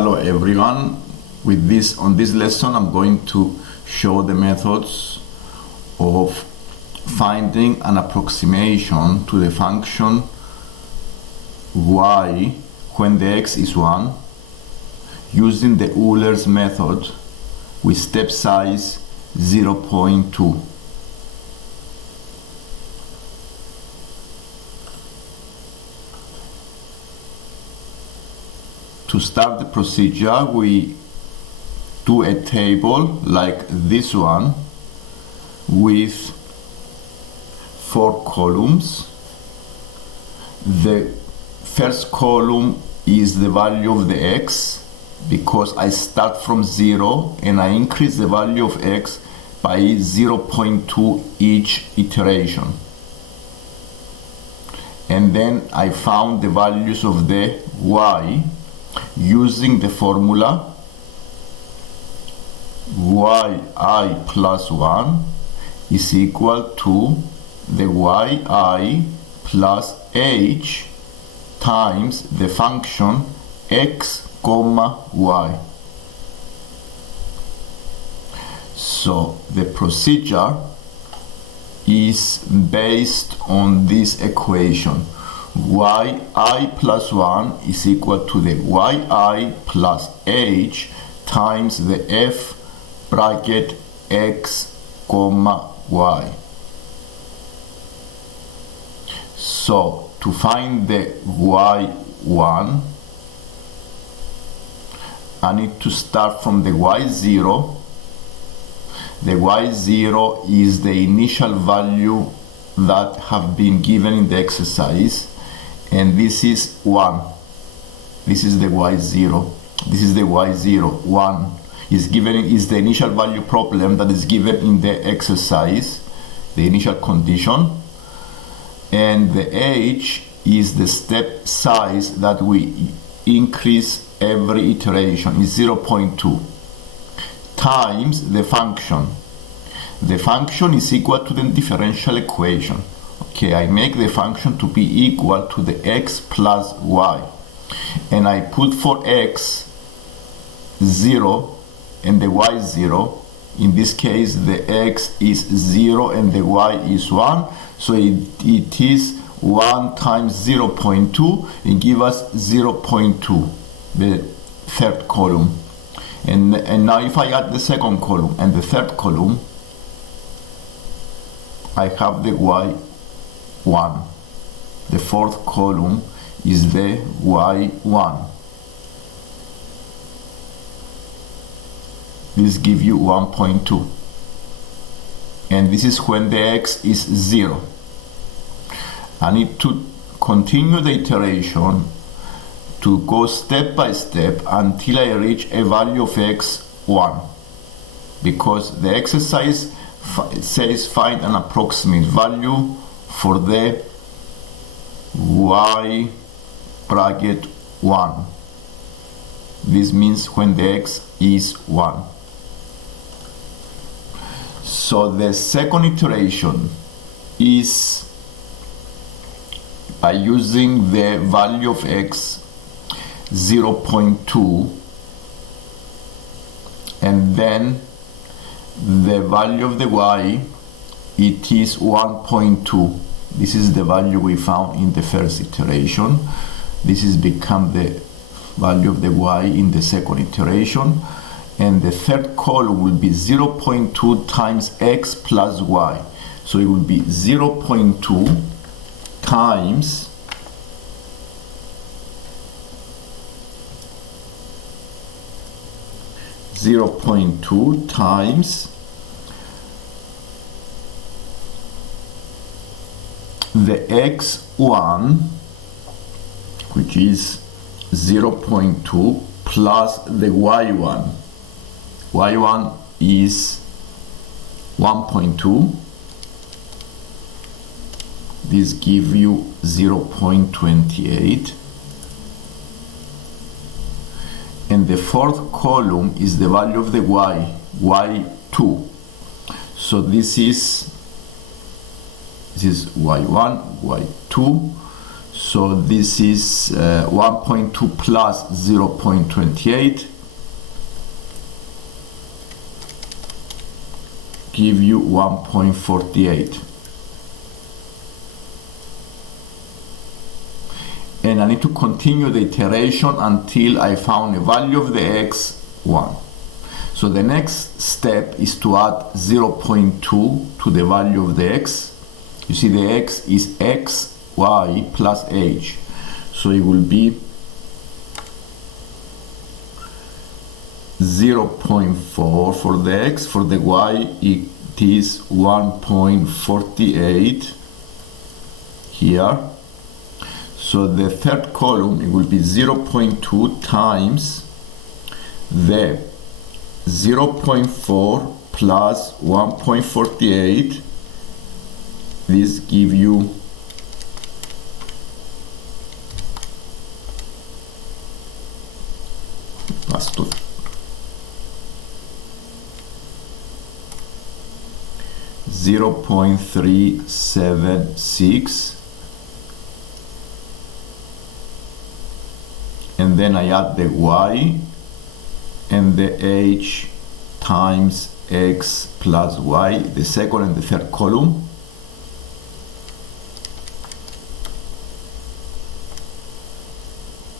Hello everyone. On this lesson I'm going to show the methods of finding an approximation to the function y when the x is 1 using the Euler's method with step size 0.2. To start the procedure, we do a table like this one with 4 columns. The first column is the value of the x, because I start from 0 and I increase the value of x by 0.2 each iteration. And then I found the values of the y using the formula yi plus 1 is equal to the yi plus h times the function x comma y. So the procedure is based on this equation. yi plus 1 is equal to the yi plus h times the f bracket x comma y. So to find the y1, I need to start from the y0. The y0 is the initial value that have been given in the exercise, and this is 1. This is the y0. This is the y0. 1 is the initial value problem that is given in the exercise, the initial condition, and the h is the step size that we increase every iteration, is 0.2 times the function. The function is equal to the differential equation. Okay, I make the function to be equal to the x plus y, and I put for x 0 and the y 0. In this case the x is 0 and the y is 1, so it is 1 times 0.2, it gives us 0.2, the third column. And now if I add the second column and the third column, I have the y1. The fourth column is the y1. This gives you 1.2. And this is when the x is 0. I need to continue the iteration to go step by step until I reach a value of x1, because the exercise says find an approximate value for the y bracket 1. This means when the x is 1. So the second iteration is by using the value of x 0.2 and then the value of the y, it is 1.2. This is the value we found in the first iteration. This has become the value of the y in the second iteration, and the third column will be 0.2 times x plus y. So it will be 0.2 times 0.2 times the x1, which is 0.2, plus the y1. y1 is 1.2. This gives you 0.28. And the fourth column is the value of the y2. So this is y1, y2. So this is 1.2 plus 0.28 give you 1.48. And I need to continue the iteration until I found a value of the x 1. So the next step is to add 0.2 to the value of the x. You see the x is x, y plus h. So it will be 0.4 for the x. For the y it is 1.48 here. So the third column, it will be 0.2 times the 0.4 plus 1.48. This give you plus 2. .376, and then I add the y and the h times x plus y, the second and the third column.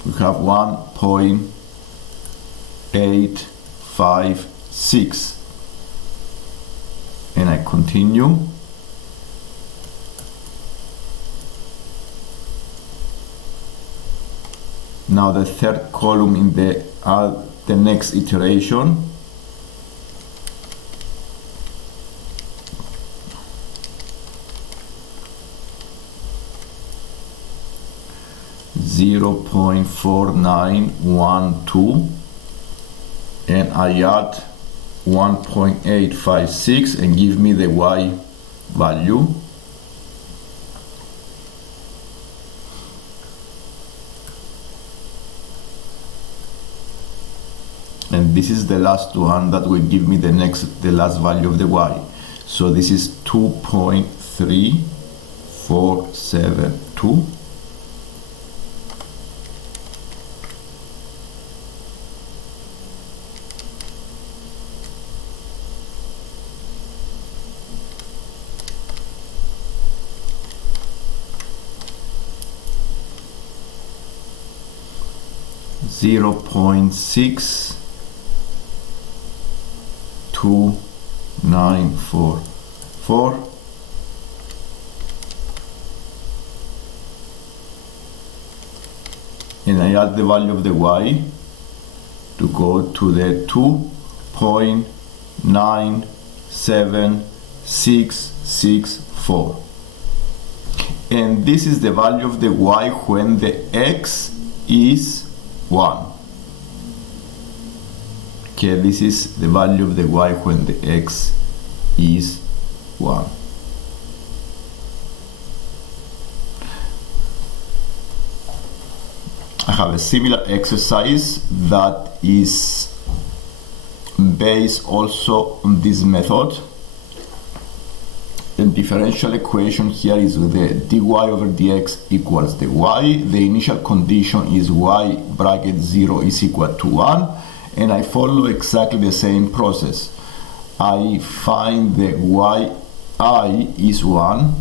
We have 1.856. And I continue. Now the third column in the next iteration. .4912, and I add 1.856 and give me the y value. And this is the last one that will give me the last value of the y. So this is 2.3472. .62944, and I add the value of the y to go to the 2.97664, and this is the value of the y when the x is 1. Okay, this is the value of the y when the x is 1. I have a similar exercise that is based also on this method. The differential equation here is the dy over dx equals the y. The initial condition is y bracket 0 is equal to 1, and I follow exactly the same process. I find the y I is 1.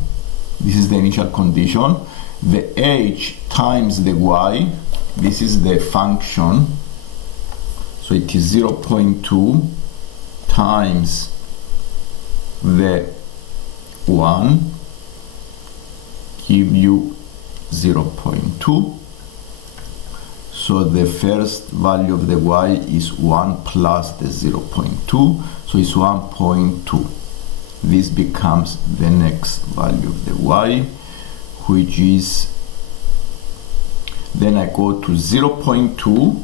This is the initial condition. The h times the y, this is the function, so it is 0.2 times the 1 give you 0.2. So the first value of the y is 1 plus the 0.2, so it's 1.2. This becomes the next value of the y, which is, then I go to 0.2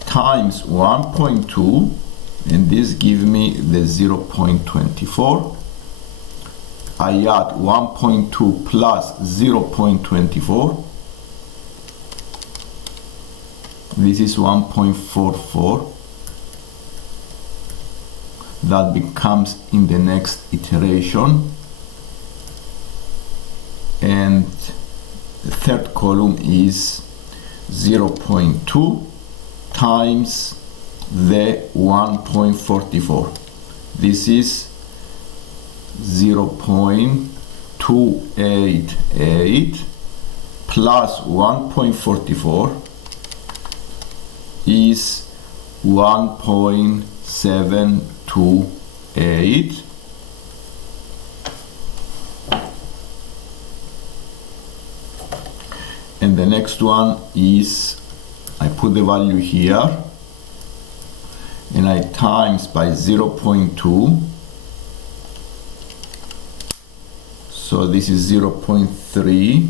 times 1.2, and this gives me the 0.24. I add 1.2 plus 0.24. This is 1.44. That becomes in the next iteration. And the third column is 0.2 times the 1.44. This is 0.288 plus 1.44 is 1.728. And the next one is, I put the value here and I times by 0.2. So this is 0.3.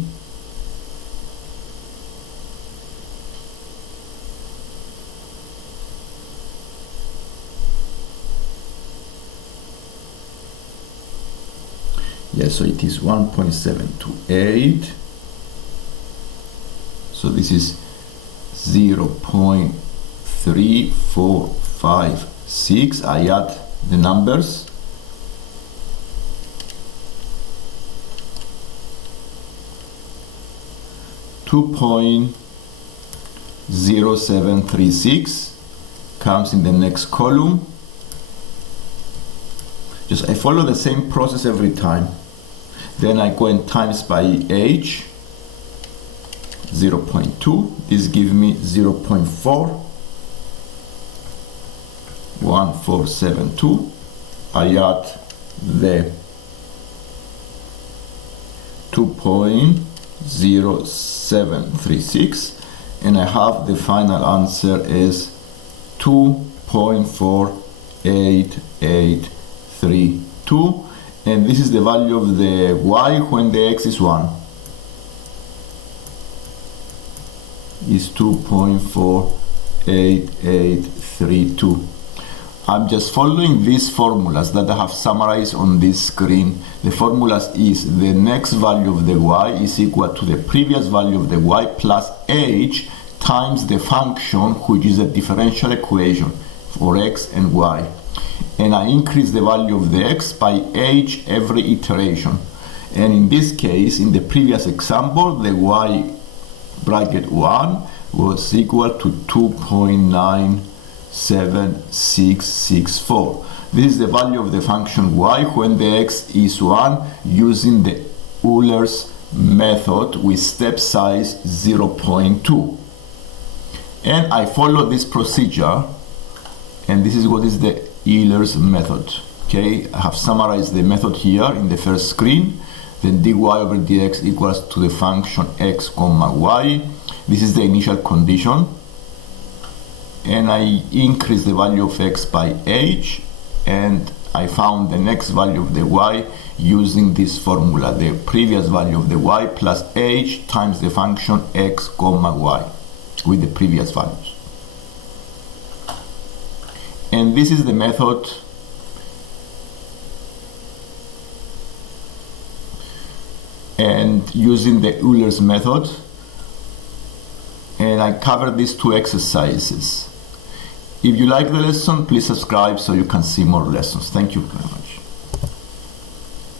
Yes, so it is 1.728. So this is 0.3456. I add the numbers. .0736 comes in the next column. Just I follow the same process every time. Then I go and times by h, 0.2. This gives me 0.4. 1472. I add the 2.0736 and I have the final answer is 2.48832, and this is the value of the y when the x is 1, is 2.48832. I'm just following these formulas that I have summarized on this screen. The formulas is the next value of the y is equal to the previous value of the y plus h times the function, which is a differential equation for x and y. And I increase the value of the x by h every iteration. And in this case, in the previous example, the y bracket 1 was equal to 2.97664. This is the value of the function y when the x is 1 using the Euler's method with step size 0.2. And I follow this procedure, and this is what is the Euler's method. Okay, I have summarized the method here in the first screen. Then dy over dx equals to the function x comma y. This is the initial condition. And I increase the value of x by h, and I found the next value of the y using this formula, the previous value of the y plus h times the function x comma y with the previous values. And this is the method and using the Euler's method, and I covered these two exercises. If you like the lesson, please subscribe so you can see more lessons. Thank you very much.